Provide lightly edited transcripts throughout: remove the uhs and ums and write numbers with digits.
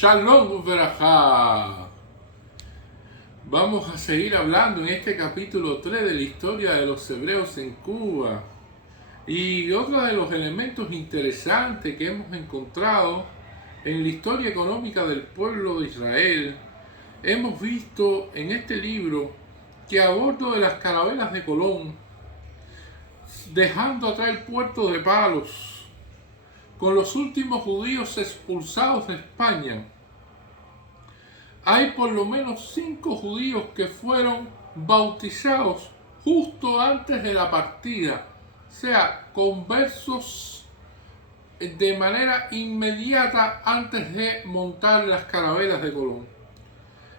Shalom Uberajá. Vamos a seguir hablando en este capítulo 3 de la historia de los hebreos en Cuba. Y otro de los elementos interesantes que hemos encontrado en la historia económica del pueblo de Israel, hemos visto en este libro que a bordo de las carabelas de Colón, dejando atrás el puerto de Palos, con los últimos judíos expulsados de España, hay por lo menos 5 judíos que fueron bautizados justo antes de la partida, o sea, conversos de manera inmediata antes de montar las carabelas de Colón.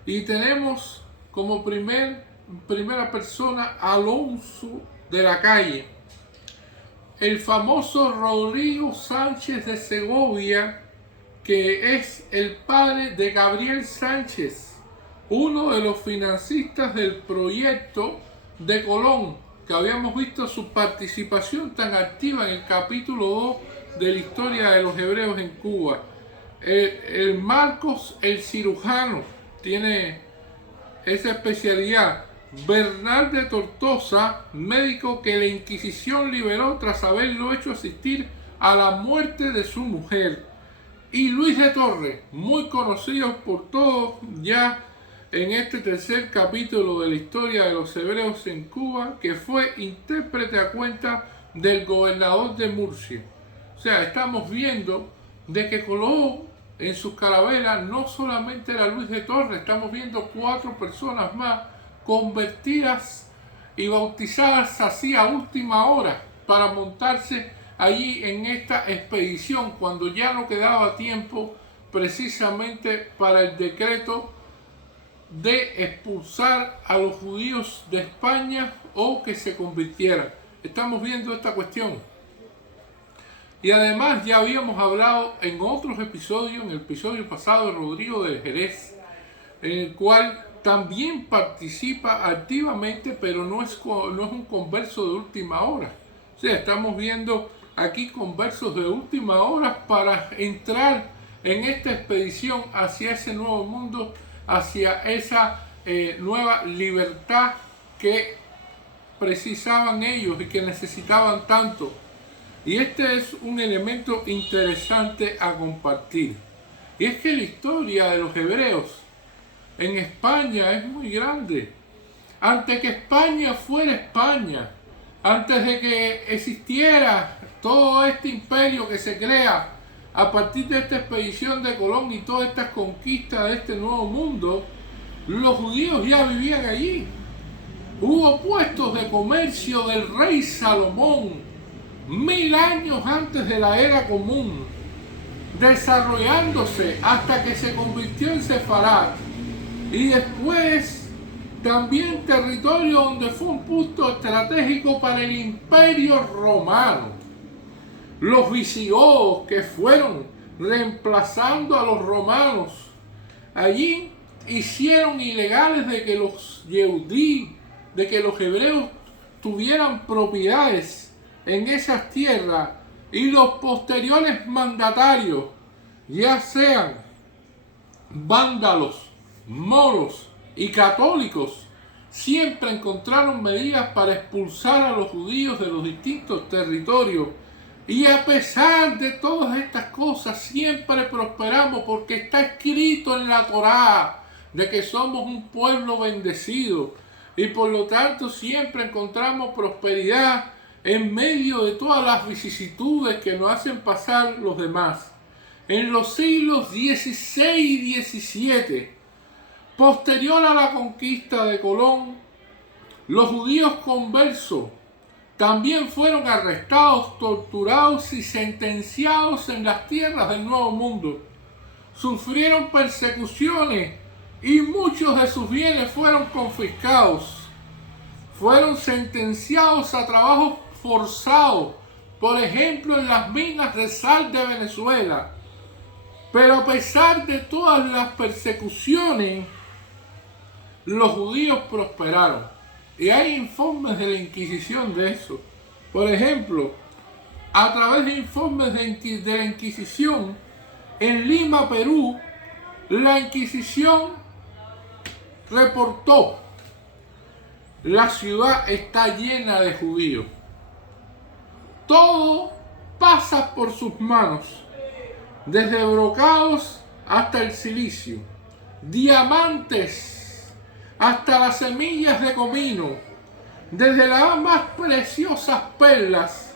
Y tenemos como primera persona a Alonso de la Calle, el famoso Rodrigo Sánchez de Segovia, que es el padre de Gabriel Sánchez, uno de los financistas del proyecto de Colón, que habíamos visto su participación tan activa en el capítulo 2 de la historia de los hebreos en Cuba. El Marcos el cirujano tiene esa especialidad. Bernal de Tortosa, médico que la Inquisición liberó tras haberlo hecho asistir a la muerte de su mujer. Y Luis de Torres, muy conocido por todos ya en este tercer capítulo de la historia de los hebreos en Cuba, que fue intérprete a cuenta del gobernador de Murcia. O sea, estamos viendo de que Colón en sus carabelas no solamente era Luis de Torres, estamos viendo 4 personas más convertidas y bautizadas así a última hora para montarse allí en esta expedición cuando ya no quedaba tiempo precisamente para el decreto de expulsar a los judíos de España o que se convirtieran. Estamos viendo esta cuestión. Y además ya habíamos hablado en otros episodios, en el episodio pasado de Rodrigo de Jerez, en el cual también participa activamente, pero no es un converso de última hora. O sea, estamos viendo aquí conversos de última hora para entrar en esta expedición hacia ese nuevo mundo, hacia esa nueva libertad que precisaban ellos y que necesitaban tanto. Y este es un elemento interesante a compartir. Y es que la historia de los hebreos en España es muy grande. Antes que España fuera España, antes de que existiera todo este imperio que se crea a partir de esta expedición de Colón y todas estas conquistas de este nuevo mundo, los judíos ya vivían allí. Hubo puestos de comercio del rey Salomón 1000 años antes de la era común, desarrollándose hasta que se convirtió en Sefarad. Y después también territorio donde fue un punto estratégico para el imperio romano. Los visigodos que fueron reemplazando a los romanos allí hicieron ilegales de que los yehudí, de que los hebreos tuvieran propiedades en esas tierras, y los posteriores mandatarios, ya sean vándalos, moros y católicos, siempre encontraron medidas para expulsar a los judíos de los distintos territorios. Y a pesar de todas estas cosas, siempre prosperamos porque está escrito en la Torá de que somos un pueblo bendecido. Y por lo tanto siempre encontramos prosperidad en medio de todas las vicisitudes que nos hacen pasar los demás. En los siglos XVI y XVII, posterior a la conquista de Colón, los judíos conversos también fueron arrestados, torturados y sentenciados en las tierras del Nuevo Mundo. Sufrieron persecuciones y muchos de sus bienes fueron confiscados. Fueron sentenciados a trabajos forzados, por ejemplo en las minas de sal de Venezuela. Pero a pesar de todas las persecuciones, los judíos prosperaron. Y hay informes de la Inquisición de eso. Por ejemplo, a través de informes de la Inquisición, en Lima, Perú, La Inquisición reportó: la ciudad está llena de judíos. Todo pasa por sus manos, desde brocados hasta el silicio, diamantes hasta las semillas de comino, desde las más preciosas perlas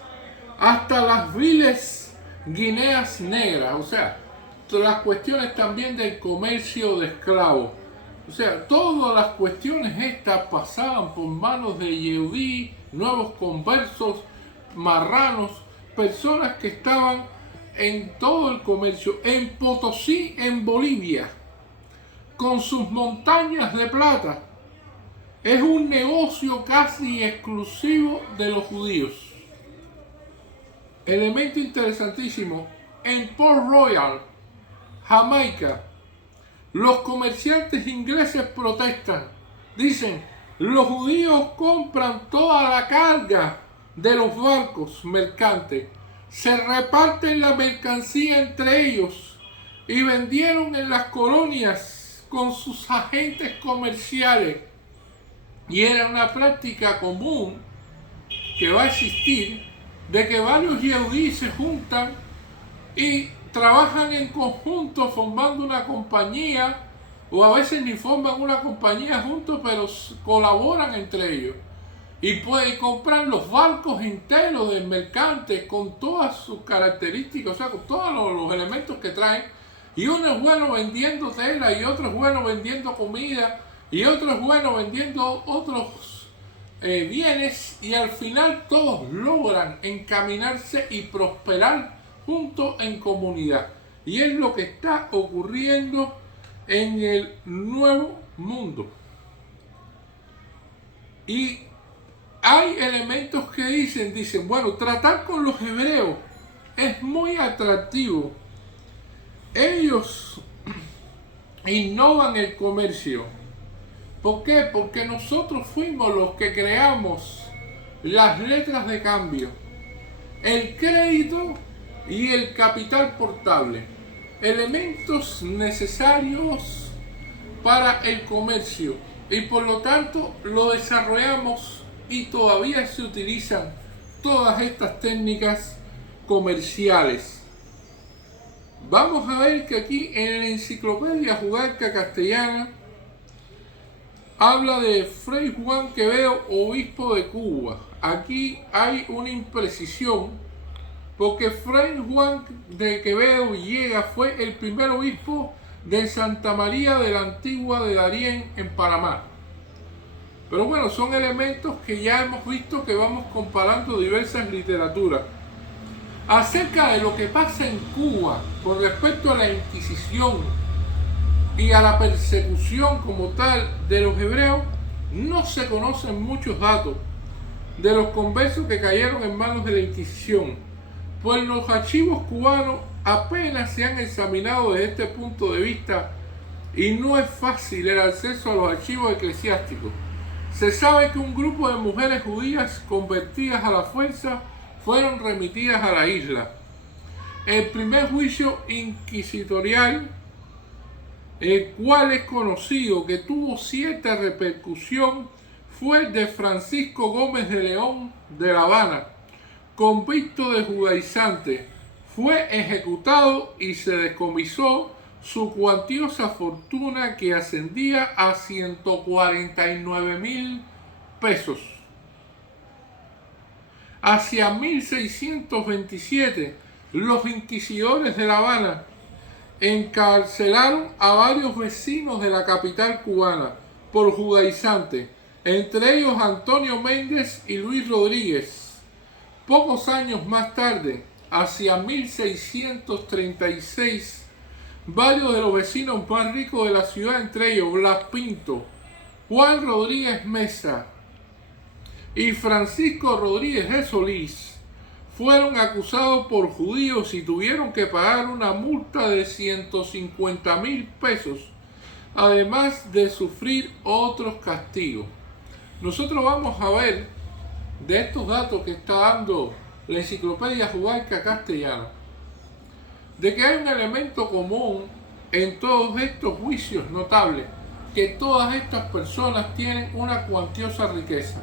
hasta las viles guineas negras. O sea, las cuestiones también del comercio de esclavos. O sea, todas las cuestiones estas pasaban por manos de Yehudí, nuevos conversos, marranos, personas que estaban en todo el comercio. En Potosí, en Bolivia, con sus montañas de plata, es un negocio casi exclusivo de los judíos. Elemento interesantísimo: en Port Royal, Jamaica, los comerciantes ingleses protestan. Dicen: los judíos compran toda la carga de los barcos mercantes, se reparten la mercancía entre ellos y vendieron en las colonias con sus agentes comerciales. Y era una práctica común que va a existir, de que varios yehudíes se juntan y trabajan en conjunto formando una compañía, o a veces ni forman una compañía juntos, pero colaboran entre ellos. Y pueden comprar los barcos enteros del mercante con todas sus características, o sea, con todos los elementos que traen. Y uno es bueno vendiendo tela, y otro es bueno vendiendo comida, y otro es bueno vendiendo otros bienes, y al final todos logran encaminarse y prosperar juntos en comunidad. Y es lo que está ocurriendo en el Nuevo Mundo. Y hay elementos que dicen, bueno, tratar con los hebreos es muy atractivo. Ellos innovan el comercio. ¿Por qué? Porque nosotros fuimos los que creamos las letras de cambio, el crédito y el capital portable, elementos necesarios para el comercio, y por lo tanto lo desarrollamos y todavía se utilizan todas estas técnicas comerciales. Vamos a ver que aquí en la Enciclopedia Judaica Castellana habla de Fray Juan Quevedo, obispo de Cuba. Aquí hay una imprecisión, porque Fray Juan de Quevedo Villegas fue el primer obispo de Santa María de la Antigua de Darién, en Panamá. Pero bueno, son elementos que ya hemos visto, que vamos comparando diversas literaturas. Acerca de lo que pasa en Cuba con respecto a la Inquisición y a la persecución como tal de los hebreos, no se conocen muchos datos de los conversos que cayeron en manos de la Inquisición, pues los archivos cubanos apenas se han examinado desde este punto de vista, y no es fácil el acceso a los archivos eclesiásticos. Se sabe que un grupo de mujeres judías convertidas a la fuerza fueron remitidas a la isla. El primer juicio inquisitorial, el cual es conocido, que tuvo cierta repercusión, fue el de Francisco Gómez de León de La Habana, convicto de judaizante. Fue ejecutado y se decomisó su cuantiosa fortuna, que ascendía a 149,000 pesos. Hacia 1627, los inquisidores de La Habana encarcelaron a varios vecinos de la capital cubana por judaizante, entre ellos Antonio Méndez y Luis Rodríguez. Pocos años más tarde, hacia 1636, varios de los vecinos más ricos de la ciudad, entre ellos Blas Pinto, Juan Rodríguez Mesa y Francisco Rodríguez de Solís, fueron acusados por judíos y tuvieron que pagar una multa de 150,000 pesos, además de sufrir otros castigos. Nosotros vamos a ver de estos datos que está dando la Enciclopedia Judaica Castellana, de que hay un elemento común en todos estos juicios notables que todas estas personas tienen una cuantiosa riqueza,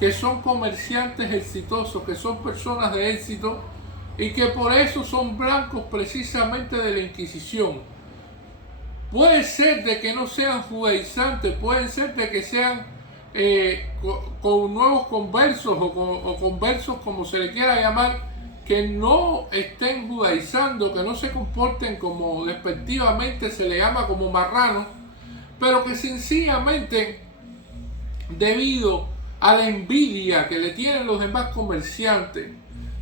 que son comerciantes exitosos, que son personas de éxito y que por eso son blancos precisamente de la Inquisición. Puede ser de que no sean judaizantes, pueden ser de que sean con nuevos conversos o conversos como se le quiera llamar, que no estén judaizando, que no se comporten como despectivamente se le llama como marranos, pero que sencillamente debido a la envidia que le tienen los demás comerciantes,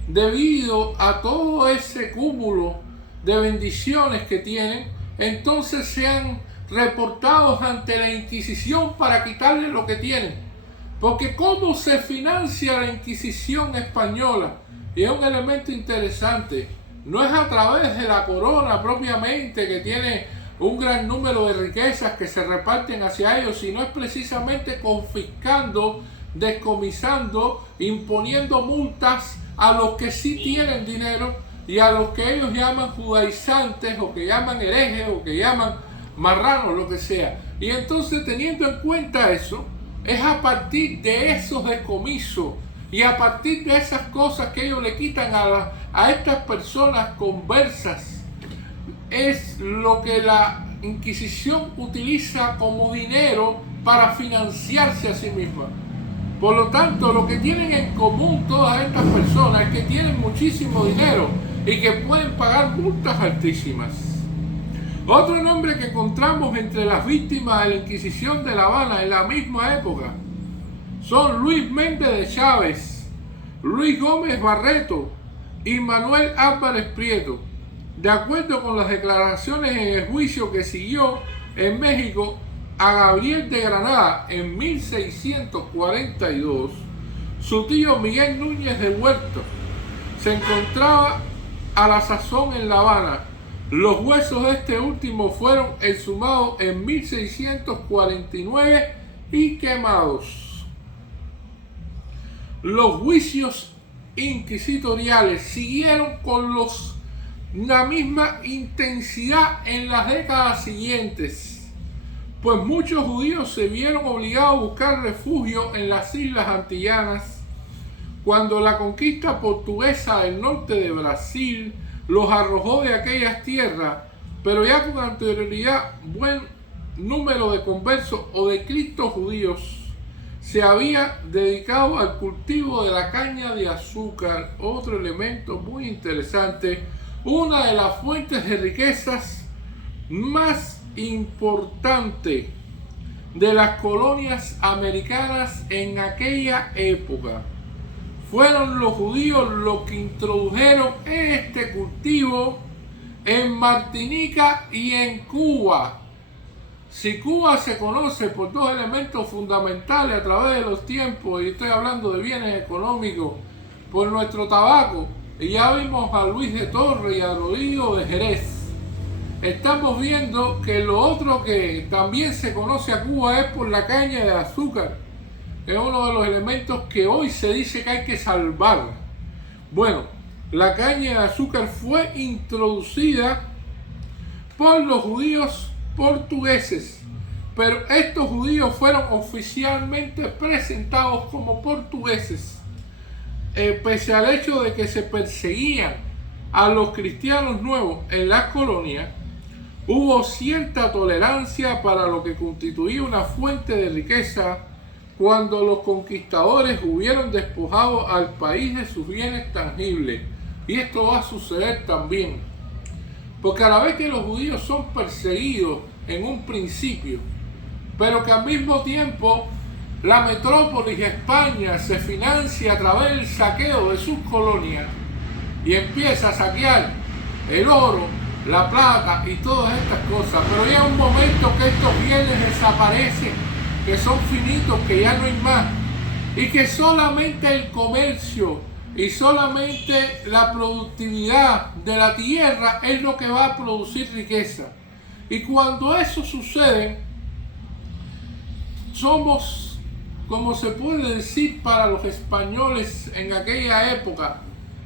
debido a todo ese cúmulo de bendiciones que tienen, entonces sean reportados ante la Inquisición para quitarle lo que tienen. Porque ¿cómo se financia la Inquisición española? Y es un elemento interesante. No es a través de la corona propiamente, que tiene un gran número de riquezas que se reparten hacia ellos, sino es precisamente confiscando, descomisando, imponiendo multas a los que sí tienen dinero y a los que ellos llaman judaizantes o que llaman herejes o que llaman marranos, lo que sea. Y entonces, teniendo en cuenta eso, es a partir de esos decomisos y a partir de esas cosas que ellos le quitan a estas personas conversas, es lo que la Inquisición utiliza como dinero para financiarse a sí misma. Por lo tanto, lo que tienen en común todas estas personas es que tienen muchísimo dinero y que pueden pagar multas altísimas. Otro nombre que encontramos entre las víctimas de la Inquisición de La Habana en la misma época son Luis Méndez de Chávez, Luis Gómez Barreto y Manuel Álvarez Prieto. De acuerdo con las declaraciones en el juicio que siguió en México a Gabriel de Granada en 1642, su tío Miguel Núñez de Huerto se encontraba a la sazón en La Habana. Los huesos de este último fueron exhumados en 1649 y quemados. Los juicios inquisitoriales siguieron con la misma intensidad en las décadas siguientes, pues muchos judíos se vieron obligados a buscar refugio en las islas antillanas cuando la conquista portuguesa del norte de Brasil los arrojó de aquellas tierras, pero ya con anterioridad buen número de conversos o de cristos judíos se había dedicado al cultivo de la caña de azúcar, otro elemento muy interesante, una de las fuentes de riquezas más importantes de las colonias americanas en aquella época. Fueron los judíos los que introdujeron este cultivo en Martinica y en Cuba. Si Cuba se conoce por dos elementos fundamentales a través de los tiempos, y estoy hablando de bienes económicos, por nuestro tabaco, y ya vimos a Luis de Torres y a Rodrigo de Jerez, estamos viendo que lo otro que también se conoce a Cuba es por la caña de azúcar. Es uno de los elementos que hoy se dice que hay que salvar. Bueno, la caña de azúcar fue introducida por los judíos portugueses, pero estos judíos fueron oficialmente presentados como portugueses, pese al hecho de que se perseguían a los cristianos nuevos en las colonias. Hubo cierta tolerancia para lo que constituía una fuente de riqueza cuando los conquistadores hubieron despojado al país de sus bienes tangibles. Y esto va a suceder también, porque a la vez que los judíos son perseguidos en un principio, pero que al mismo tiempo la metrópolis de España se financia a través del saqueo de sus colonias y empieza a saquear el oro, la plata y todas estas cosas, pero llega un momento que estos bienes desaparecen, que son finitos, que ya no hay más, y que solamente el comercio y solamente la productividad de la tierra es lo que va a producir riqueza. Y cuando eso sucede, somos, como se puede decir para los españoles en aquella época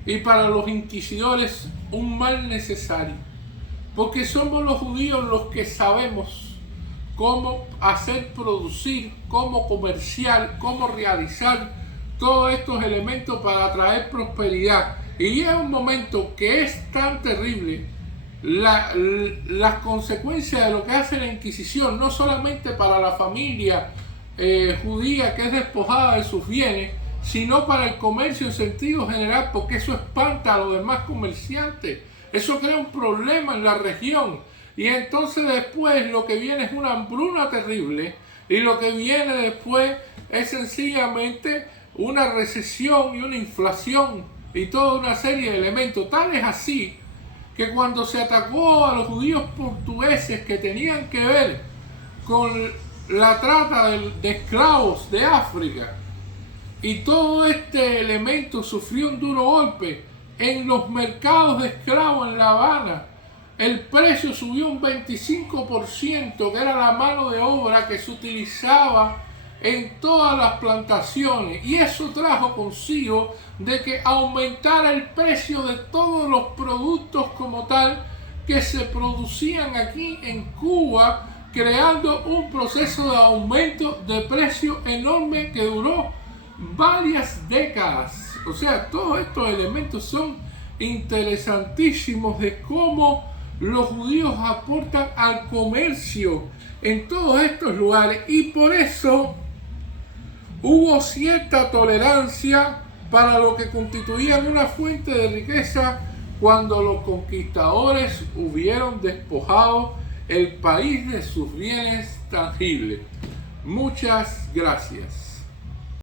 y para los inquisidores, un mal necesario. porque somos los judíos los que sabemos cómo hacer producir, cómo comerciar, cómo realizar todos estos elementos para traer prosperidad. Y es un momento que es tan terrible las consecuencias de lo que hace la Inquisición, no solamente para la familia judía que es despojada de sus bienes, sino para el comercio en sentido general, porque eso espanta a los demás comerciantes. Eso crea un problema en la región. Y entonces después lo que viene es una hambruna terrible, y lo que viene después es sencillamente una recesión y una inflación y toda una serie de elementos. Tal es así que cuando se atacó a los judíos portugueses que tenían que ver con la trata de esclavos de África, y todo este elemento sufrió un duro golpe en los mercados de esclavos en La Habana, el precio subió un 25%, que era la mano de obra que se utilizaba en todas las plantaciones, y eso trajo consigo de que aumentara el precio de todos los productos como tal que se producían aquí en Cuba, creando un proceso de aumento de precio enorme que duró varias décadas. O sea, todos estos elementos son interesantísimos de cómo los judíos aportan al comercio en todos estos lugares, y por eso hubo cierta tolerancia para lo que constituían una fuente de riqueza cuando los conquistadores hubieron despojado el país de sus bienes tangibles. Muchas gracias.